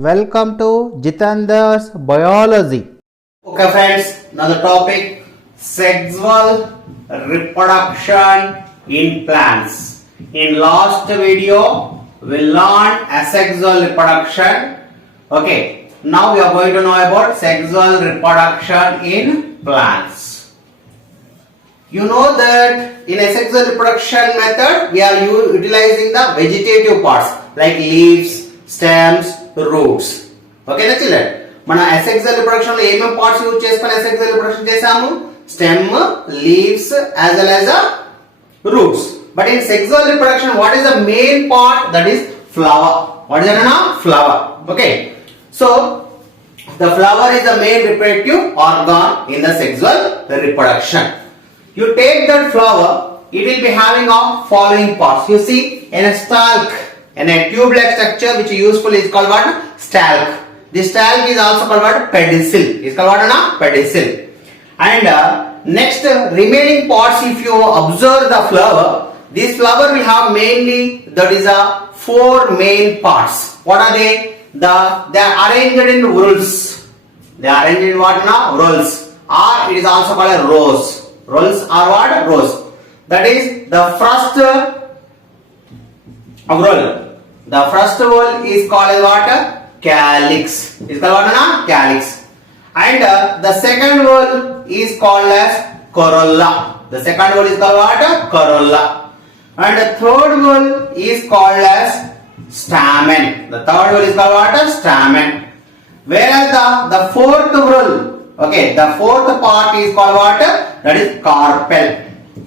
Welcome to Jitandar's Biology. Okay friends, now the topic sexual reproduction in plants. In last video we learned asexual reproduction. Okay, now we are going to know about sexual reproduction in plants. You know that in asexual reproduction method we are utilizing the vegetative parts like leaves, stems, roots. Okay na children, mana asexual reproduction lo em parts use cheskoni asexual reproduction chesamu, stem, leaves as well as roots. But in sexual reproduction what is the main part? That is flower. What is that na? Flower. Okay, so the flower is the main reproductive organ in the sexual reproduction. You take that flower, it will be having of following parts. You see, in a stalk, in a tube-like structure which is useful is called what? Stalk. This stalk is also called what? Pedicel. Is called what? Na? Pedicel. And next remaining parts, if you observe the flower, this flower will have mainly that is four main parts. What are they? They are arranged in whorls. They are arranged in what? Na? Whorls. Or it is also called a rows. Rows are what? Rows. That is the first whorl. The first whorl is called as what? Calyx. Is called what? Na? Calyx. And the second whorl is called as corolla. The second whorl is called what? Corolla. And the third whorl is called as stamen. The third whorl is called what? Stamen. Whereas the fourth whorl, okay, the fourth part is called what? That is carpel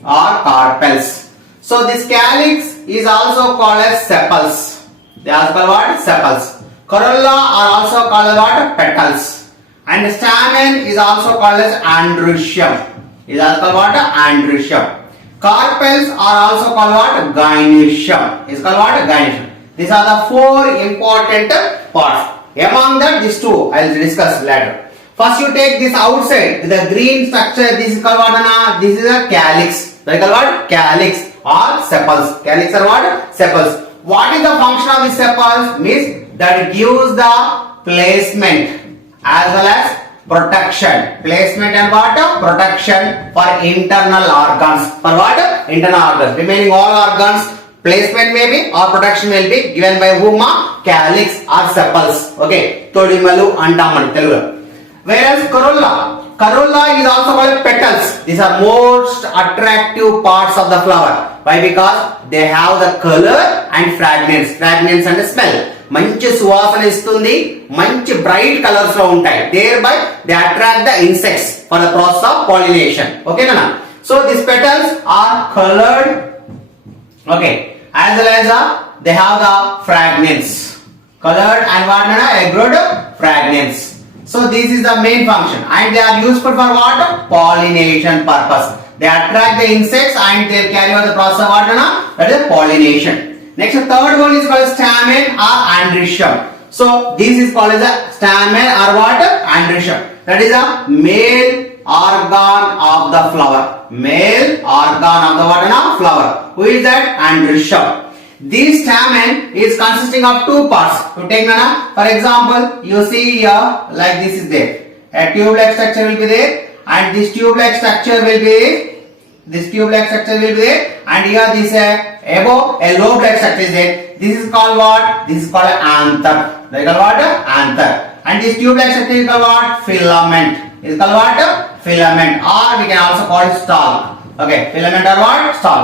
or carpels. So this calyx is also called as sepals. They are called what? Sepals. Corolla are also called as what? Petals. And stamen is also called as androecium. Is also called what? Androecium. Carpels are also called what? Gynoecium. Is called what? Gynoecium. These are the four important parts. Among that, these two I will discuss later. First, you take this outside, the green structure. This is called what? This is a calyx. They call what? Calyx or sepals. Calyx or what? Sepals. What is the function of the sepals? Means that it gives the placement as well as protection. Placement and what? Protection for internal organs. For what? Internal organs. Remaining all organs, placement may be or protection will be given by whom? Calyx or sepals. Okay. Todimalu antamani Telugu. Whereas corolla is also called petals. These are most attractive parts of the flower. Why? Because they have the color and fragrance and the smell. మంచి సువాసన ఇస్తుంది, మంచి bright colours లో ఉంటాయి. Thereby they attract the insects for the process of pollination. Okay na? So these petals are colored, okay, as well as they have the fragrance. Colored and what? A good fragrance. So this is the main function and they are useful for what? Pollination purpose. They attract the insects and they carry out the process of what? That is pollination. Next, the third one is called stamen or androecium. So this is called as a stamen or what? Androecium. That is a male organ of the flower. Male organ of the what? Flower. Who is that? Androecium. This stamen is consisting of two parts. You take for example, you see here like this is there. A tube-like structure will be there, and this tube-like structure will be there, and here this above a lobe-like structure is there. This is called what? This is called anther. They call what? Anther. And this tube-like structure is called what? Filament. Is called what? Filament, or we can also call it stalk. Okay, filament or what? Stalk.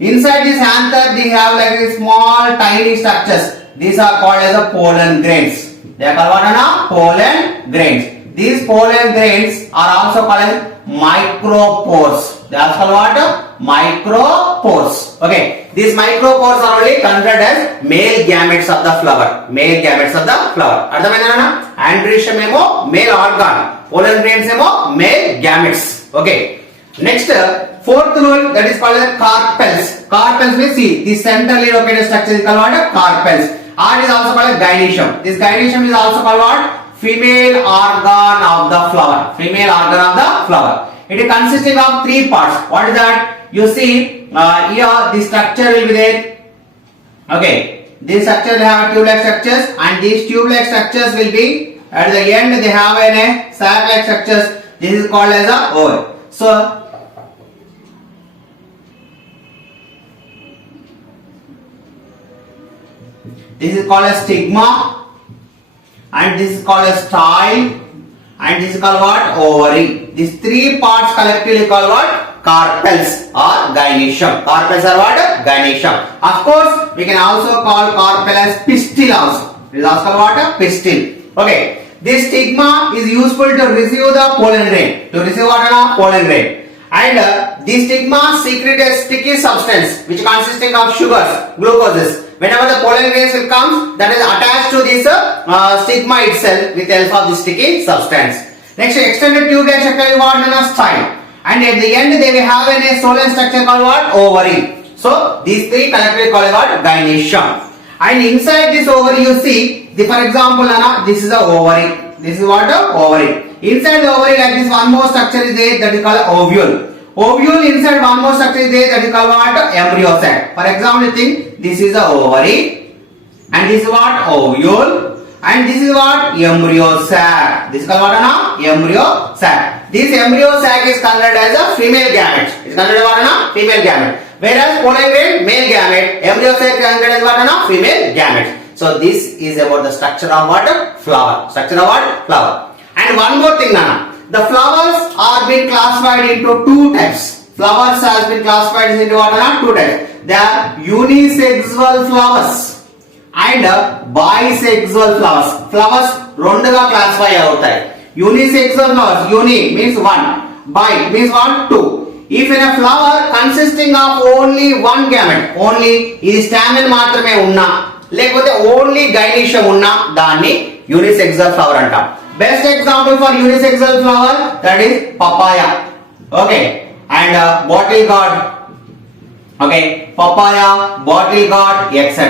Inside this anther, they have like these small tiny structures. These are called as the pollen grains. They are called what? Pollen grains. These pollen grains are also called as micropores. They are called what? Micropores. Okay. These micropores are only considered as male gametes of the flower. Male gametes of the flower. Ardhamaina? Androecium emo male organ. Pollen grains emo male gametes. Okay. Next, fourth rule, that is called as carpels. Carpels means see the centrally located structure is called what? Carpels. Or is also called as gynoecium. This gynoecium is also called what? Female organ of the flower. Female organ of the flower. It is consisting of three parts. What is that? You see here the structure will be there. Okay. These structures have tube-like structures, and these tube-like structures will be at the end they have a sac-like structures. This is called as a ovary. So this is called as stigma, and this is called as style, and this is called what? Ovary. These three parts collectively called what? Carpels or gynoecium. Carpels are what? Gynoecium. Of course, we can also call carpel as pistil also. It is also called what? Pistil. Okay. This stigma is useful to receive the pollen grain. To receive what? Pollen grain. And this stigma secrete a sticky substance which consisting of sugars, glucoses. Whenever the pollen grains will come, that is attached to this stigma itself with the help of the sticky substance. Next, extended tube-like structure is what known as style. And at the end, they will have a swollen structure called what? Ovary. So these three collectively called what? Gynoecium. And inside this ovary, you see, for example, this is a ovary. This is what? Ovary. Inside the ovary, like this, one more structure is there, that is called ovule. Ovule inside one more structure is there, that is called what? Embryo sac. For example, you think this is the ovary, and this is what? Ovule, and this is what? Embryo sac. This is called what? Embryo sac. This embryo sac is considered as a female gamete. It is considered what? Female gamete. Whereas pollen grain, male gamete. Embryo sac is considered as what? Female gamete. So this is about the structure of what? Flower. Structure of what? Flower. And one more thing, Nana. The flowers are being classified into two types. Flowers has been classified into what? Two types. They are unisexual flowers and bisexual flowers. Flowers రెండుగా classify అవుతాయి. Unisexual flowers. Uni means one. Bi means one, two. If in a flower consisting of only one gamete, only ఇది stamen మాత్రమే ఉన్నా లేకపోతే only gynoecium ఉన్నా దాన్ని unisexual flower అంటాం. Best example for unisexual flower, that is papaya. Okay, and bottle gourd. Okay, papaya, bottle gourd, etc.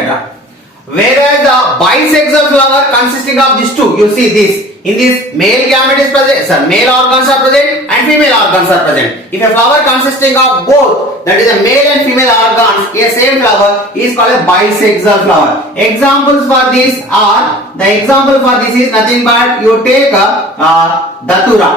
Whereas the bisexual flower consisting of these two, you see this. In this, male gamete is present, sir, male organs are present and female organs are present. If a flower consisting of both, that is a male and female organs, a same flower is called a bisexual flower. Examples for this are, the example for this is nothing but you take datura.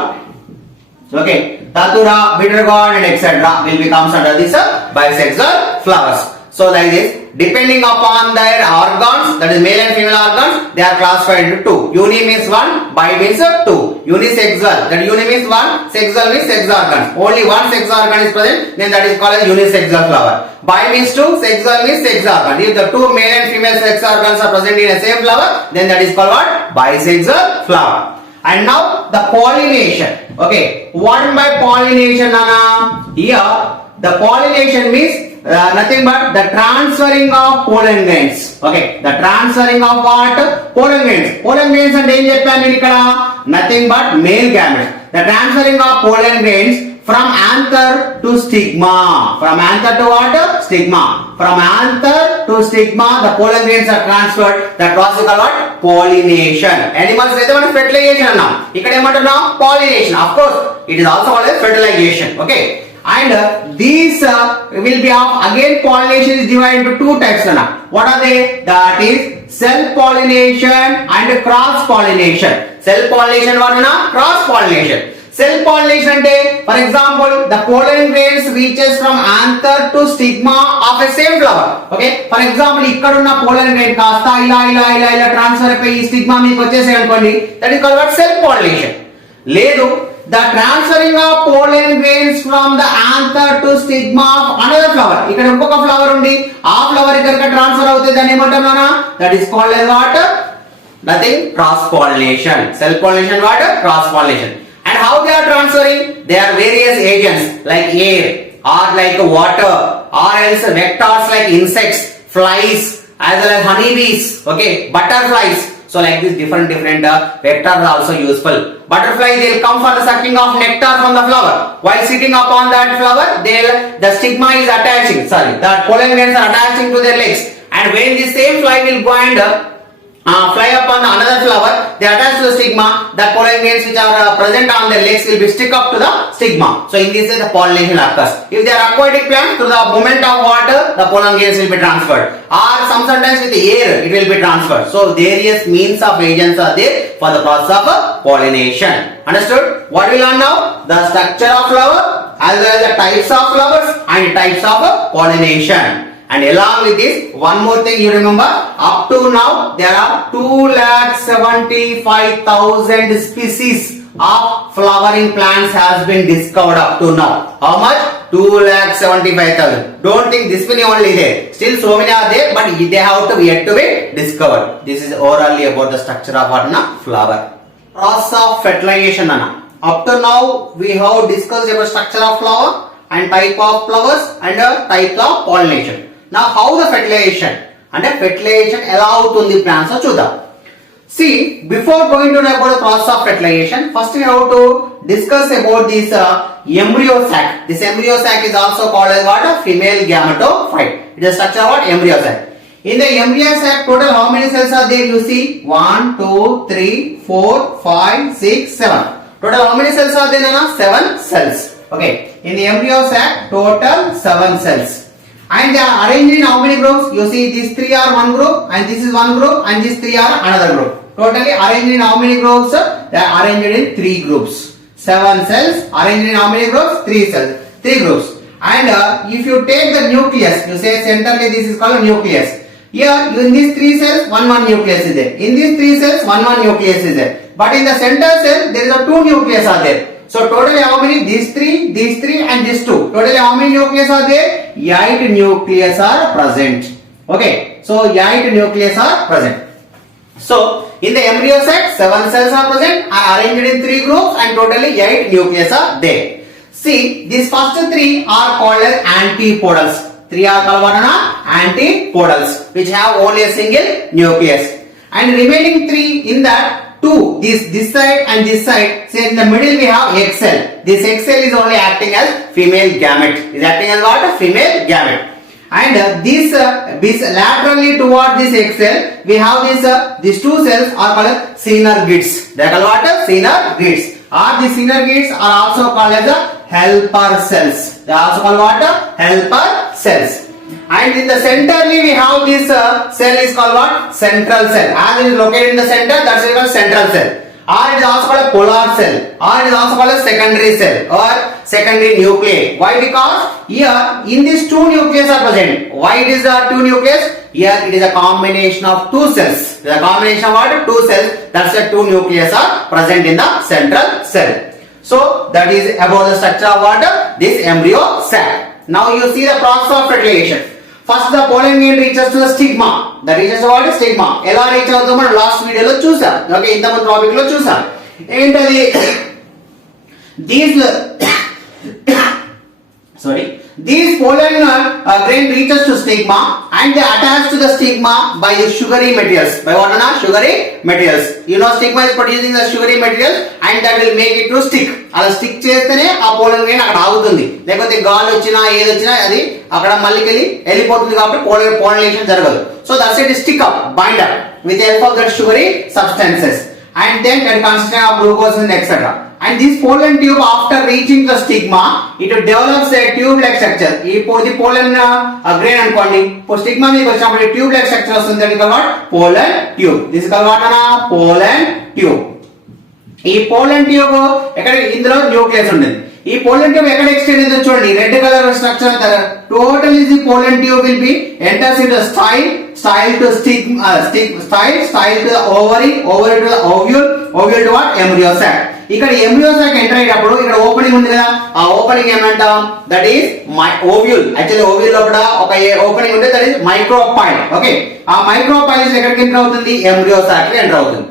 Okay, datura, bitter gourd and etc. will become under this bisexual flowers. So like this, depending upon their organs, that is male and female organs, they are classified into two. Uni means one, bi means two. Unisexual, that uni means one, sexual means sex organs. Only one sex organ is present, then that is called as unisexual flower. Bi means two, sexual means sex organ. If the two male and female sex organs are present in a same flower, then that is called what? Bisexual flower. And now the pollination. Okay, what by pollination, Nana? Here, the pollination means nothing but the transferring of pollen grains. Okay, the transferring of what? Pollen grains. Pollen grains and ఏం చెప్పాను నేను ఇక్కడ? Nothing but male gametes. The transferring of pollen grains from anther to stigma. From anther to what? Stigma. From anther to stigma, the pollen grains are transferred. That process is called what? Pollination. Animals అయితే మనం fertilization అన్నాం. ఇక్కడ ఏమంటున్నాం? Pollination. Of course, it is also called as fertilization. Okay. And these will be of again pollination is divided into two types. What are they? That is self pollination and cross pollination. Self pollination what? Cross pollination. Self pollination ante, for example, the pollen grains reaches from anther to stigma of a same flower. Okay, for example, ఇక్కడ ఉన్న pollen grain కాస్త ఇలా transfer అయిపోయి ఈ stigma మీకు వచ్చేసాయి అనుకోండి, that is called what? Self pollination. లేదు, the transferring of pollen grains from the anther to stigma of another flower. ఇక్కడ ఇంకొక ఫ్లవర్ ఉంది, ఆ ఫ్లవర్ ఇక్కడికి ట్రాన్స్ఫర్ అవుతుంది, దాన్ని ఏమంటాం? That is called as what? Nothing, cross pollination. Self pollination what? Cross pollination. And how they are transferring? There are various agents like air or like water or else vectors like insects, flies as well as honeybees, okay, butterflies. So like this different vectors are also useful. Butterflies, they will come for the sucking of nectar from the flower. While sitting upon that flower, the stigma is attaching, the pollen grains are attaching to their legs. And when the same fly will go and fly upon another flower, they attach to the stigma. The pollen grains which are present on their legs will be stick up to the stigma. So in this way the pollination occurs. If they are aquatic plant, through the movement of water, the pollen grains will be transferred. Or sometimes with the air, it will be transferred. So various means of agents are there for the process of pollination. Understood? What we learn now? The structure of flower as well as the types of flowers and types of pollination. And along with this, one more thing you remember, up to now there are 2,75,000 species of flowering plants has been discovered up to now. How much? 2,75,000. Don't think this many only there. Still so many are there, but they have to yet to be discovered. This is orally about the structure of what? Flower. Process of fertilization. Up to now we have discussed about structure of flower and type of flowers and types of pollination. Now how the fertilization and fertilization ఎలా అవుతుంది plants చూద్దాం. See, before going to know about the process of fertilization, first we have to discuss about this embryo sac. This embryo sac is also called as what? Female gametophyte. It is structure of what? Embryo sac. In the embryo sac, total how many cells are there? You see 1, 2, 3, 4, 5, 6, 7. Total how many cells are there? 7 cells. Okay. In the embryo sac, total 7 cells. And they are arranged in how many groups? You see these 3 are one group and this is one group and these 3 are another group. Totally arranged in how many groups? They are arranged in 3 groups. 7 cells arranged in how many groups? 3 cells. 3 groups. And if you take the nucleus, you say centrally this is called a nucleus. Here in these 3 cells, one nucleus is there. In these 3 cells, one nucleus is there. But in the center cell, there is a 2 nucleus are there. So totally how many? These 3 and these 2. Totally how many nucleus are there? 8 nucleus are present. Okay. So 8 nucleus are present. So in the embryo sac, 7 cells are present and arranged in 3 groups and totally 8 nucleus are there. See, these first 3 are called as antipodals. 3 are called what? Antipodals, which have only a single nucleus. And remaining 3 in that 2, this side and this side, say in the middle we have egg cell. This egg cell is only acting as female gamete. Is acting as what? Female gamete. And this laterally toward this egg cell, we have these 2 cells are called synergids. They are called what? Synergids. Or the synergids are also called as helper cells. They are also called what? Helper cells. And in the centrally we have this cell is called what? Central cell. As it is located in the center, that's called central cell. Or it is also called a polar cell. Or it is also called a secondary cell or secondary nuclei. Why? Because here in these 2 nucleus are present. Why it is a 2 nucleus? Here it is a combination of 2 cells. It is a combination of what? 2 cells. That's the 2 nucleus are present in the central cell. So that is about the structure of what? This embryo sac. Now you see the process of fertilization. First the pollen grain reaches to the stigma. The reaches to what? Stigma. ఎలా reach అవుతుందో మనం last వీడియోలో చూసాం. Okay, ఇంత ముందు topic లో చూసాం. ఏంటది? These pollen grain reaches to stigma and they attach to the stigma by the sugary materials. By what? Sugary materials. You know stigma is producing the sugary material and that will make it to stick. అలా stick చేస్తేనే ఆ పోలన్ grain అక్కడ ఆగుతుంది. లేకపోతే గాలి వచ్చినా ఏది వచ్చినా అది అక్కడ మళ్ళీ వెళ్ళిపోతుంది కాబట్టి pollination జరగదు. So that's it, stick up, bind up with the help of that sugary substances and then that consisting of glucose and etc. And this pollen tube after reaching the stigma, it develops a tube-like structure. ఈ pollen grain అనుకోండి, stigma మీకు వచ్చినప్పుడు tube-like structure వస్తుంది. that is called pollen tube. This is called what? Pollen tube. ఈ pollen tube ఎక్కడ? ఇందులో nucleus ఉంటుంది. ఈ pollen tube ఎక్కడ ఎక్స్టెండ్ అయిందో చూడండి. రెడ్ కలర్ స్ట్రక్చర్ అంతా total the pollen tube will be enters into style to stigma, style to the ovary to the ovule to what? Embryo sac. ఇక్కడ embryo సాక్ enter అయ్యేటప్పుడు ఇక్కడ opening ఉంది కదా, ఆ ఓపెనింగ్ ఏమంటాం? That is ovule. Actually ovule లోపల ఒక opening ఉంటే దట్ ఈస్ మైక్రోపైల్. ఓకే, ఆ మైక్రోపైల్ ఎక్కడికి ఎంటర్ అవుతుంది? ఎంబ్రియో సాక్ కి ఎంటర్ అవుతుంది.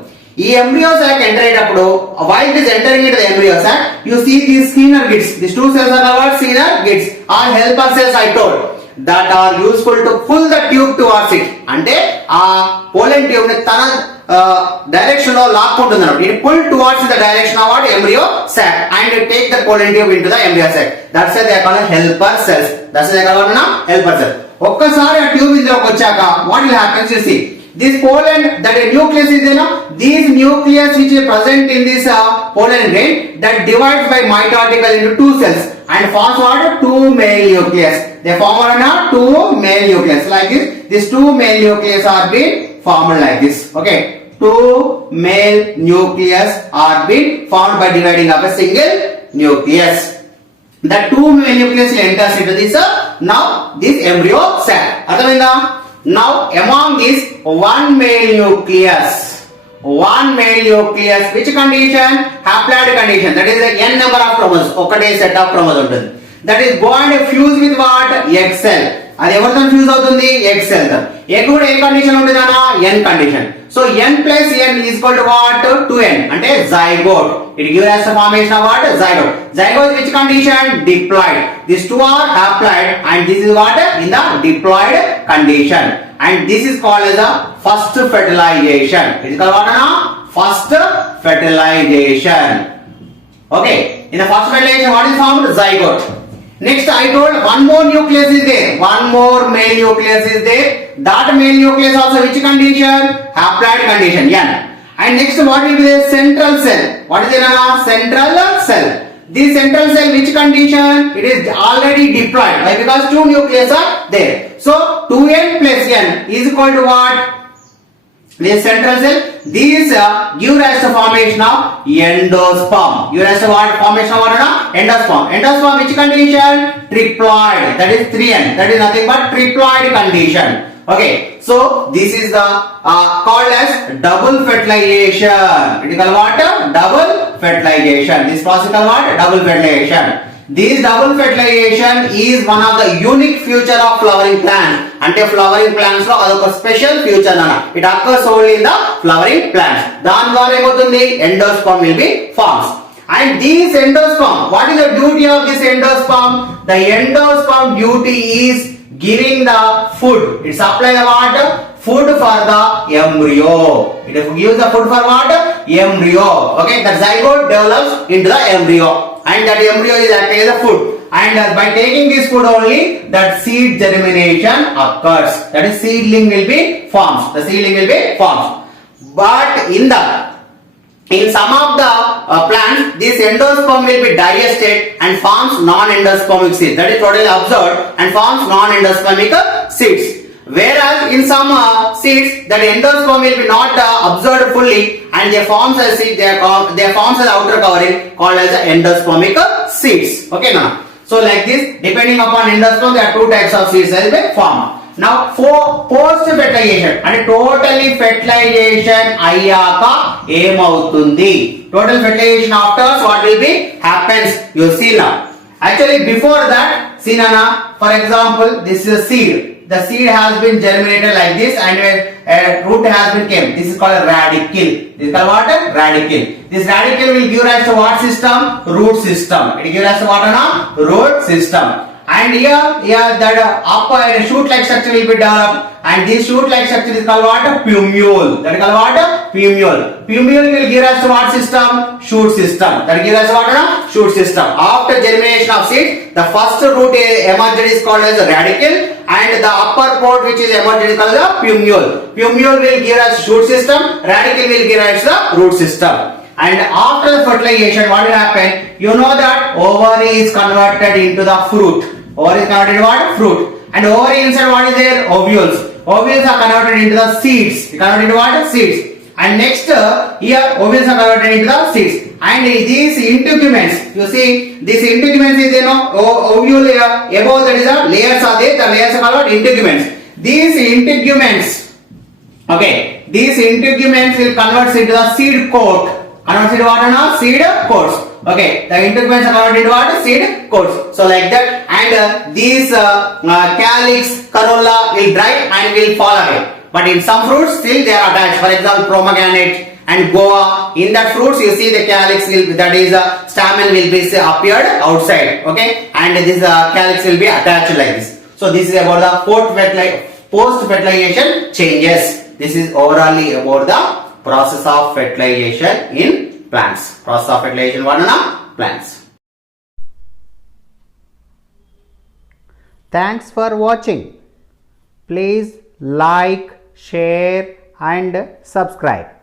ఈ ఎంబ్రియో సాక్ ఎంటర్ అయ్యేటప్పుడు while it is entering into the embryo sac, you see these synergids. These 2 cells are called synergids or helper cells I told, that are useful to pull the tube towards it. అంటే ఆ pollen tube ని తన direction లో లాక్కుంటుంది అన్నమాట. It pull towards the direction of what? Embryo sac and take the pollen tube into the embryo sac. That's why they are called helper cells. That's why they are called helper cells. ఒక్కసారి ఆ tube ఇందులోకి వచ్చాక what will happen? You see, This pollen, that a nucleus is, these nucleus which is present in this pollen grain, that divides by mitotically into two cells and forms what? Two male nucleus. They form what? Two male nucleus like this. These two male nucleus are being formed like this. Okay, two male nucleus are being formed by dividing up a single nucleus. The two male nucleus enters into this now this embryo cell. Arthamayinda? Now among this one male nucleus, which condition? Haploid condition, that is the n number of chromosomes, ఒకటే set of chromosomes ఉంటుంది. That is going to fuse with what? Egg cell. అది ఎవరితో fuse అవుతుంది? Egg cell తో. Egg కూడా ఏ condition ఉంటుందనా? n condition. So n plus n is equal to what? 2n అంటే zygote. It gives us the formation of what? Zygote. Zygote which condition? Diploid. These two are haploid and this is what? In the diploid condition. And this is called as the first fertilization. It is called what? First fertilization. Okay. In the first fertilization, what is formed? Zygote. Next, I told one more nucleus is there. One more male nucleus is there. That male nucleus also which condition? Haploid condition. N. And next, what will be the central cell? What is the central cell? This central cell which condition? It is already diploid. Why? Because two nucleus are there. So 2n plus n is equal to what? This central cell. These give rise to formation of endosperm. Give rise to what? Formation of what? Endosperm. Endosperm which condition? Triploid. That is 3n. That is nothing but triploid condition. Okay. So this is the called as double fertilization. It is called what? Double fertilization. This process is called what? Double fertilization. This double fertilization is one of the unique feature of flowering plants. అంటే flowering plants లో అదొక special feature అన్న. It occurs only in the flowering plants. దాని ద్వారా ఏమవుతుంది? Endosperm will be forms. And this endosperm, what is the duty of this endosperm? The endosperm duty is giving the food. It supplies the water, food for the embryo. It gives the food for what? Embryo. Okay, the zygote develops into the embryo, and that embryo is acting as a food. And by taking this food only, that seed germination occurs. That is, seedling will be formed. The seedling will be formed. But in some of the plants, this endosperm will be digested and forms non-endospermic seeds. That is totally observed and forms non-endospermic seeds. Whereas in some seeds, that endosperm will be not absorbed fully and they forms as seed. They forms as outer covering called as endospermic seeds. Okay, now. So like this, depending upon endosperm, there are two types of seeds that will be formed. Now for post fertilization and totally fertilization ayyaka emautundi. Total fertilization after what will be happens? You see now. Actually before that, see Nana, for example, this is a seed. The seed has been germinated like this and a root has been came. This is called a radicle. This is called what? Radicle. This radicle will give rise to what system? Root system. It gives rise to what? Root system. And here that upper shoot like structure will be developed, and this shoot like structure is called what? Plumule. That is called what? Plumule. Plumule will give us to what system? Shoot system. That gives us what? Shoot system. After germination of seed, the first root emerged is called as a radicle, and the upper part which is emerged is called the plumule. Plumule will give us shoot system. Radicle will give us the root system. And after the fertilization, what will happen? You know that ovary is converted into the fruit. Ovary is converted into what? Fruit. And ovary inside what is there? Ovules. Ovules are converted into the seeds. Converted into what? Seeds. And next here ovules are converted into the seeds. And these integuments, you see, this integuments is ovule above that is the layers are there. The layers are called integuments. These integuments, okay, these integuments will convert into the seed coat. Converts into what? Seed coats. Okay, the integuments are converted into what? Seed coats. So like that, and these calyx, corolla will dry and will fall away. But in some fruits still they are attached. For example, pomegranate and guava. In that fruits you see the calyx will, that is stamen will be appeared outside. Okay, and this calyx will be attached like this. So this is about the post fertilization changes. This is overally about the process of fertilization in plants. Process of fertilization what? Plants. Thanks for watching. Please like, share and subscribe.